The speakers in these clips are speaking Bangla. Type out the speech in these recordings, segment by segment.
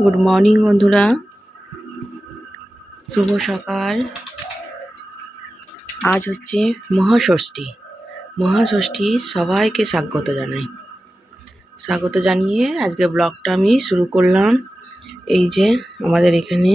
গুড মর্নিং বন্ধুরা, শুভ সকাল। আজ হচ্ছে মহাষষ্ঠী। সবাইকে স্বাগত জানাই। স্বাগত জানিয়ে আজকে ব্লগটা আমি শুরু করলাম। এই যে আমাদের এখানে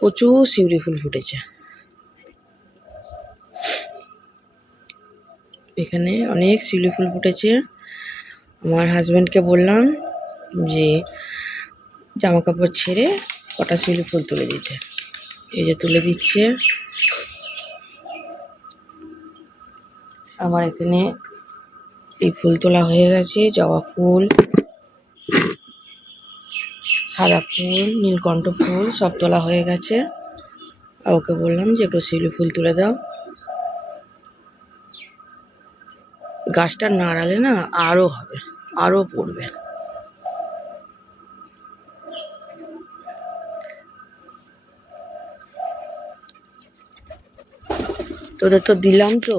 প্রচুর শিউলি ফুল ফুটেছে। এখানে অনেক শিউলি ফুল ফুটেছে। আমার হাজব্যান্ডকে বললাম যে জামা কাপড় ছেড়ে কটা শিউলি ফুল তুলে দিতে। এই যে তুলে দিচ্ছে। আমার এখানে এই ফুল তোলা হয়ে গেছে। জবা ফুল, সাদা ফুল, নীলকণ্ঠ ফুল সব তোলা হয়ে গেছে। আর ওকে বললাম যে একটু শিউলি ফুল তুলে দাও। গাছটা নাড়ালে না আরো হবে, আরো পড়বে। তোদের তো দিলাম, তো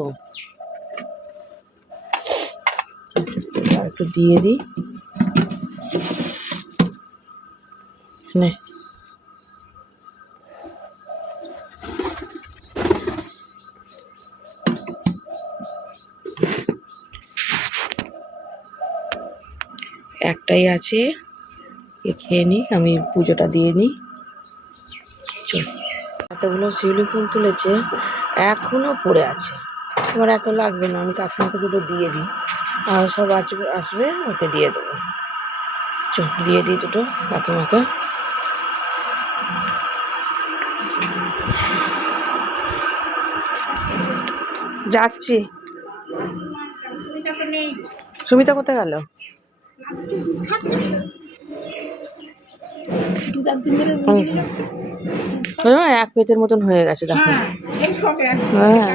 একটু দিয়ে দিই। নে, একটাই আছে, এ খেয়ে নিই, আমি পুজোটা দিয়ে নিই। এতগুলো শিউলি ফুল তুলেছে, এখনো পড়ে আছে। আমার এত লাগবে না, আমি কাকিমাকে দুটো দিয়ে দিই। আর সব আসবে ওকে দিয়ে দেবো। চল দিয়ে দিই দুটো কাকিমাকে। যাচ্ছি। সুমিতা কোথায় গেল? এক পেটের মতন হয়ে গেছে, দেখো। হ্যাঁ,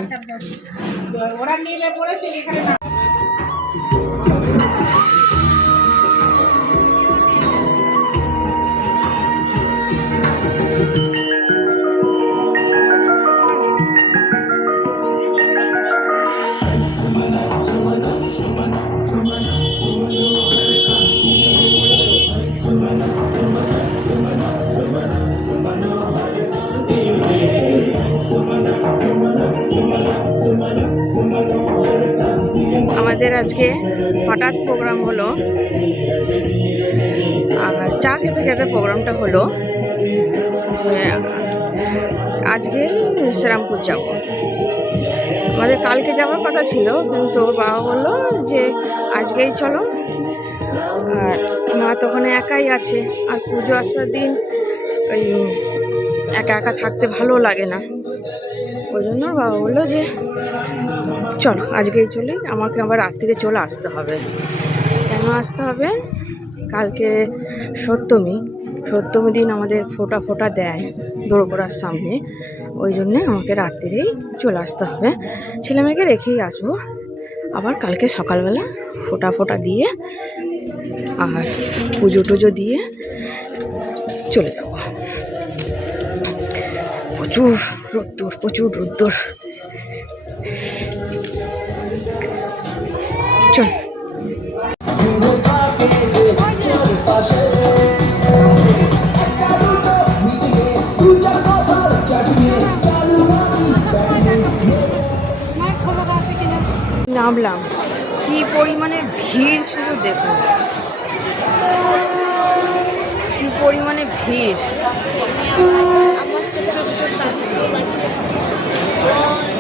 আমাদের আজকে হঠাৎ প্রোগ্রাম হলো। আর চা খেতে খেতে প্রোগ্রামটা হলো যে আজকে শ্রীরামপুর যাব। আমাদের কালকে যাওয়ার কথা ছিল, কিন্তু বাবা বললো যে আজকেই চলো। আর মা তো ওখানে একাই আছে, আর পুজো আসার দিন ওই একা একা থাকতে ভালো লাগে না। ওই জন্য বাবা বললো যে চলো আজকেই চলি। আমাকে আবার রাত্রিরে চলে আসতে হবে। কেন আসতে হবে? কালকে সপ্তমী দিন আমাদের ফোঁটা দেয় দোরগোড়ার সামনে। ওই জন্যে আমাকে রাত্রিরেই চলে আসতে হবে। ছেলে মেয়েকে রেখেই আসবো। আবার কালকে সকালবেলা ফোঁটা দিয়ে আর পুজো টুজো দিয়ে চলে যাব। প্রচুর রোদ্দুর। চল। নামলাম, কি পরিমাণে ভিড় শুধু দেখুন, কি পরিমাণে ভিড়।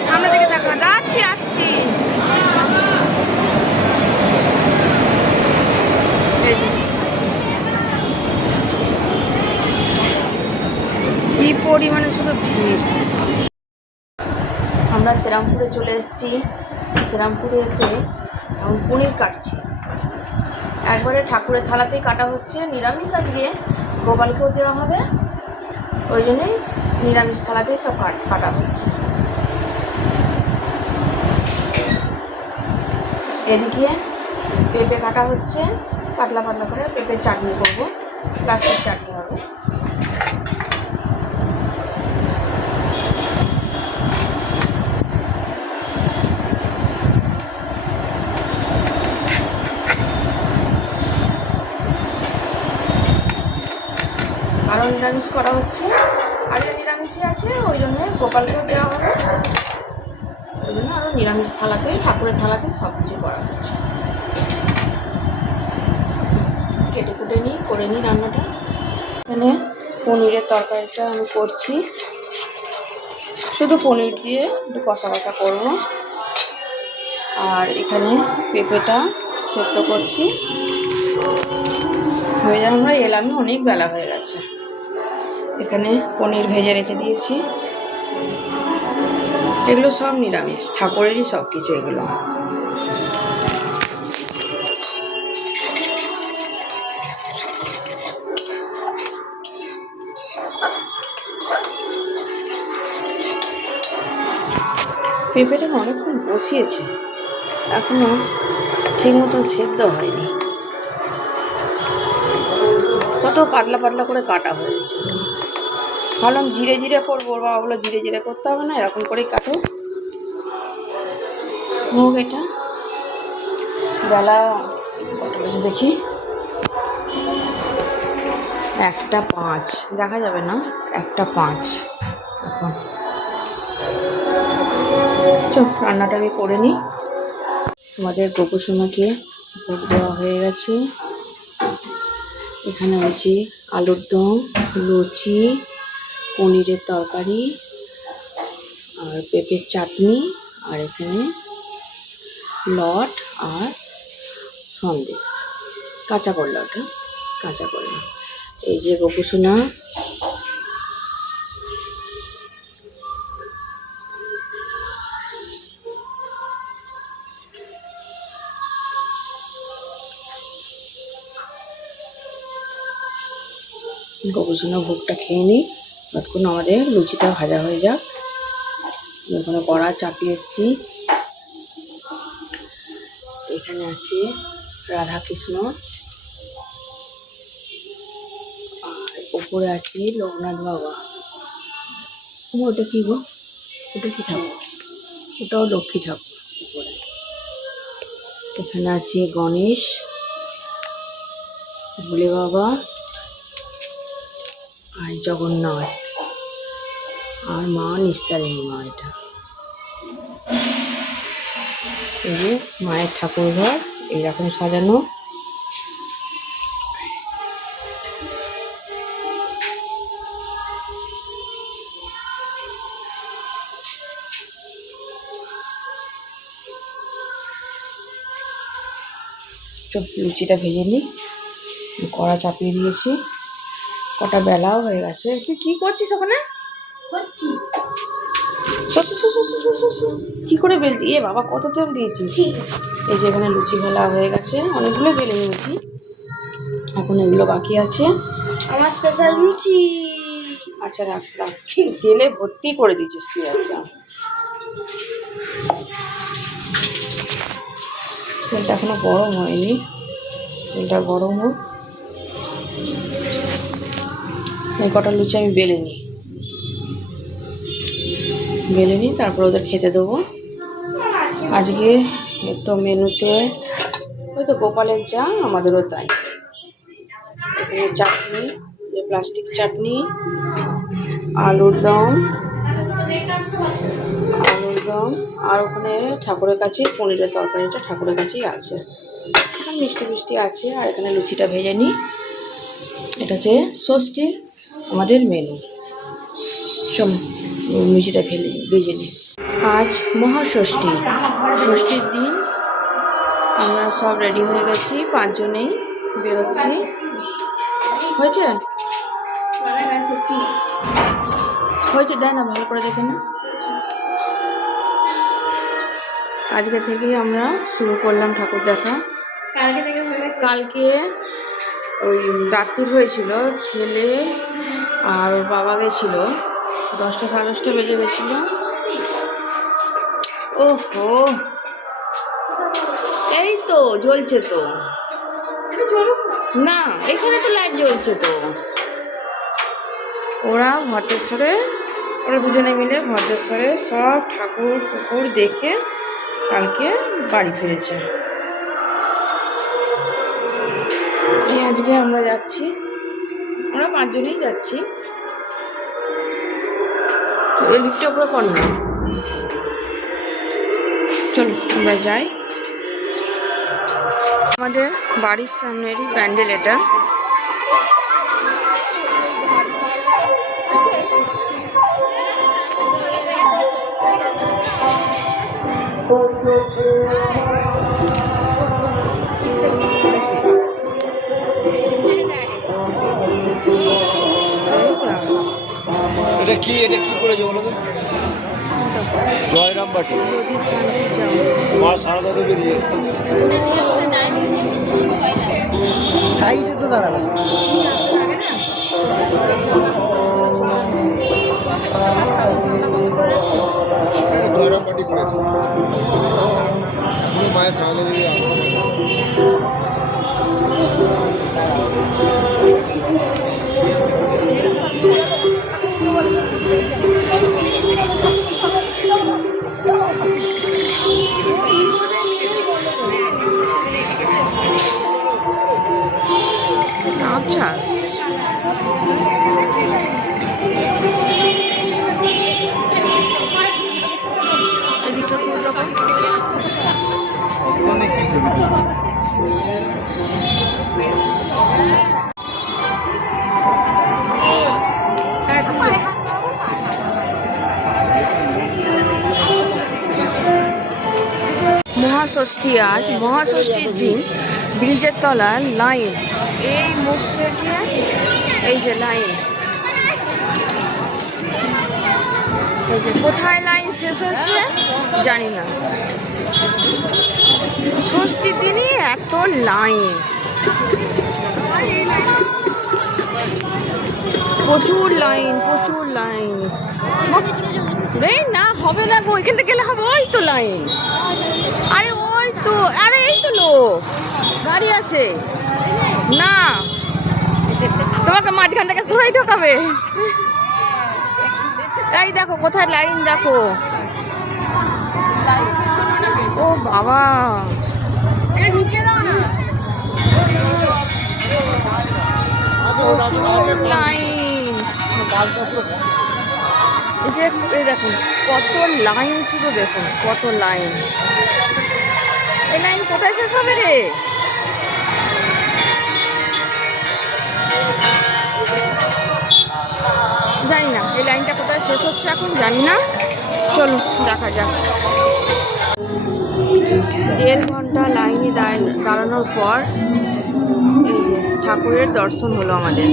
সামনে থেকে দেখা যাচ্ছি, আসছি। কি পরিমাণে শুধু ভিড়। আমরা শ্রীরামপুরে চলে এসেছি। শ্রীরামপুরে এসে আমি পনির কাটছি। একবারে ঠাকুরের থালাতেই কাটা হচ্ছে। নিরামিষ আজকে গোপালকেও দেওয়া হবে, ওই জন্যই নিরামিষ থালাতেই সব কাটা হচ্ছে। এদিকে পেঁপে কাটা হচ্ছে, পাতলা করে পেঁপের চাটনি করবো। প্লাস্টিক চাটনি হবে। আরও নিরামিষ করা হচ্ছে। আগে নিরামিষই আছে, ওই জন্য গোপালকেও দেওয়া হবে, ওই জন্য আরও নিরামিষ থালাতে, ঠাকুরের থালাতে সব কিছু করা হচ্ছে। কেটে কুটে নিই, করে নিই রান্নাটা। এখানে পনিরের তরকারিটা আমি করছি, শুধু পনির দিয়ে একটু কষা কষা করবো। আর এখানে পেঁপেটা সেদ্ধ করছি, হয়ে যাবে। আমরা এলামই, অনেক বেলা হয়ে গেছে। এখানে পনির ভেজে রেখে দিয়েছি। এগুলো সব নিরামিষ, ঠাকুরেরই সব কিছু এগুলো। পেঁপেটা অনেকক্ষণ বসিয়েছে, এখনো ঠিক মতন সেদ্ধ হয়নি, কত পাতলা পাতলা করে কাটা হয়েছে। ভাবলাম জিরে জিরে করবো, বাবা বললো জিরে জিরে করতে হবে না, এরকম করেই কাটো। হোক, এটা বেলা কত বাজে দেখি, 1:05, দেখা যাবে না, 1:05 এখন। চল রান্নাটা আমি করে নিই। আমাদের গোপুসোনাকে ভোগ দেওয়া হয়ে গেছে। এখানে হচ্ছে আলুর দম, লুচি, পনিরের তরকারি, আর পেঁপের চাটনি, আর এখানে লট আর সন্দেশ, কাঁচা করলা, ওটা কাঁচা করলা। এই যে গোপুসোনা, গোপুসোনা ভোগটা খেয়ে নিই, ততক্ষণ আমাদের লুচিটা ভাজা হয়ে যাক। ওখানে কড়া চাপিয়ে এসেছি। এখানে আছে রাধাকৃষ্ণ, আর উপরে আছে লোকনাথ বাবা। ওটা কি গো, ওটা কি ঠাকুর? ওটাও লক্ষ্মী ঠাকুর উপরে। এখানে আছে গণেশ, ভোলে বাবা, আর জগন্নাথ, আর মা নিস্তারিণী মা। এটা এই যে মায়ের ঠাকুর ঘর, এইরকম সাজানো। লুচিটা ভেজে নিই, কড়া চাপিয়ে দিয়েছি, কটা বেলাও হয়ে গেছে। তুই কি করছিস ওখানে? কি করে বেলছি? এ বাবা, কত তেল দিয়েছিস? এই যে এখানে লুচি বেলা হয়ে গেছে, অনেকগুলো বেলে নিয়েছি, এখন এগুলো বাকি আছে। আমার স্পেশাল লুচি। আচ্ছা রাখ রাখ, তেলে ভর্তি করে দিচ্ছিস তুই একটা। তেলটা এখনো গরম হয়নি, তেলটা গরম হোক। এই কটা লুচি আমি বেলে নিই, তারপর ওদের খেতে দেবো। আজকে তো মেনুতে ওই তো গোপালের যা, আমাদেরও তাই। এখানে চাটনি, প্লাস্টিক চাটনি, আলুর দম, আর ওখানে ঠাকুরের কাছে পনিরের তরকারিটা ঠাকুরের কাছেই আছে, মিষ্টি মিষ্টি আছে। আর এখানে লুচিটা ভেজে নিই, এটা হচ্ছে ষষ্ঠীর আমাদের মেনু। চলো লুচিটা ভেজে নিই। আজ মহাষষ্ঠী, ষষ্ঠীর দিন আমরা সব রেডি হয়ে গেছি, 5 জনেই বেরোচ্ছি। হয়েছে হয়েছে, দেয় না, ভালো করে দেখে না। আজকে থেকেই আমরা শুরু করলাম ঠাকুর দেখা। কালকে ওই রাত্রির হয়েছিল, ছেলে আর ওর বাবা গেছিল, 10টা 10:30 বেজে গেছিল। ওহো, এই তো জ্বলছে তো না, এখানে তো লাইট জ্বলছে তো। ওরা দুজনে মিলে ভদ্রেশ্বরে সব ঠাকুর দেখে কালকে বাড়ি ফিরেছে। আজকে আমরা যাচ্ছি আমরা 5 জনেই যাচ্ছি। লিফটে উপরে পড় না, চলো আমরা যাই। আমাদের বাড়ির সামনেরই প্যান্ডেল এটা। এটা কি করেছে বলো তো? জয়রাম বাটি মা সারদা দেবীর ইয়ে সাইডে তো দাঁড়াবে। জয়রাম বাটি করেছে মায়ের সারদা দেবীর আশ্রম। আচ্ছা, এদিকটা কোন রকম? কি ছবি মহাষষ্ঠী, আজ মহাষষ্ঠীর দিন ব্রিজের তলার লাইন, এই মুখ থেকে এই যে লাইন, এই যে কোথায় লাইন শেষ হচ্ছে জানি না। ষষ্ঠীর দিনই এত লাইন, প্রচুর লাইন প্রচুর লাইন। এই না হবে না গো, এখান থেকে গেলে হবে। ওই তো লাইন, আরে ওই তো, আরে এই তো লোক গাড়ি আছে না, তোমাকে মাঝখান থেকে সরাই ঢোকাবে। এই দেখো কোথায় লাইন, দেখো। ও বাবা, লাইন, এই যে এই দেখুন কত লাইন, শুধু দেখুন কত লাইন। এই লাইন কোথায় শেষ হবে রে? জানি না এই লাইনটা কোথায় শেষ হচ্ছে এখন, জানি না। চলো দেখা যাক। 1.5 ঘন্টা লাইনে দাঁড়ানোর পর এই যে ঠাকুরের দর্শন হলো আমাদের।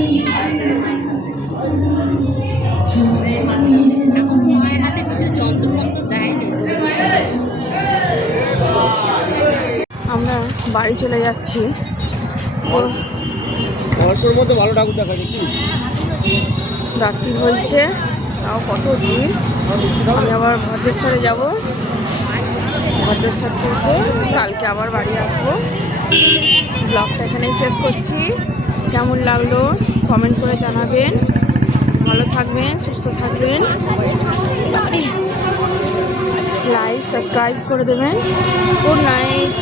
আমরা বাড়ি চলে যাচ্ছি। অল্পের মধ্যে ভালো ঠাকুর দেখা যায় কি? রাত্রি হয়েছে, তাও কত দূর। আমি আবার ভদ্রেশ্বরে যাব, ভদ্রেশ্বর থেকে কালকে আবার বাড়ি আসবো। ব্লগটা এখানেই শেষ করছি। কেমন লাগলো কমেন্ট করে জানাবেন। ভালো থাকবেন, সুস্থ থাকবেন, লাইক সাবস্ক্রাইব করে দেবেন। Good night.